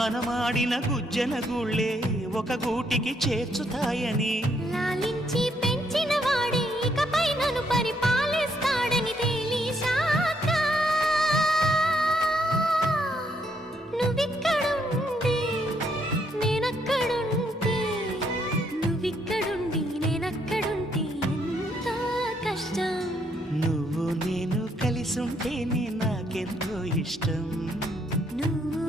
మనమాడిన గుజ్జన గుళ్ళే ఒక గూటికి చేర్చుతాయని లాలించి పెంచిన వాడే ఇకపై నన్ను పరిపాలిస్తాడని తెలిసాక నువ్విక్కడుండి నేనక్కడుంటే నువ్విక్కడుండి నేనక్కడుంటే ఎంత కష్టం. నువ్వు నేను కలిసుంటేనే నాకెంతో ఇష్టం. నువ్వు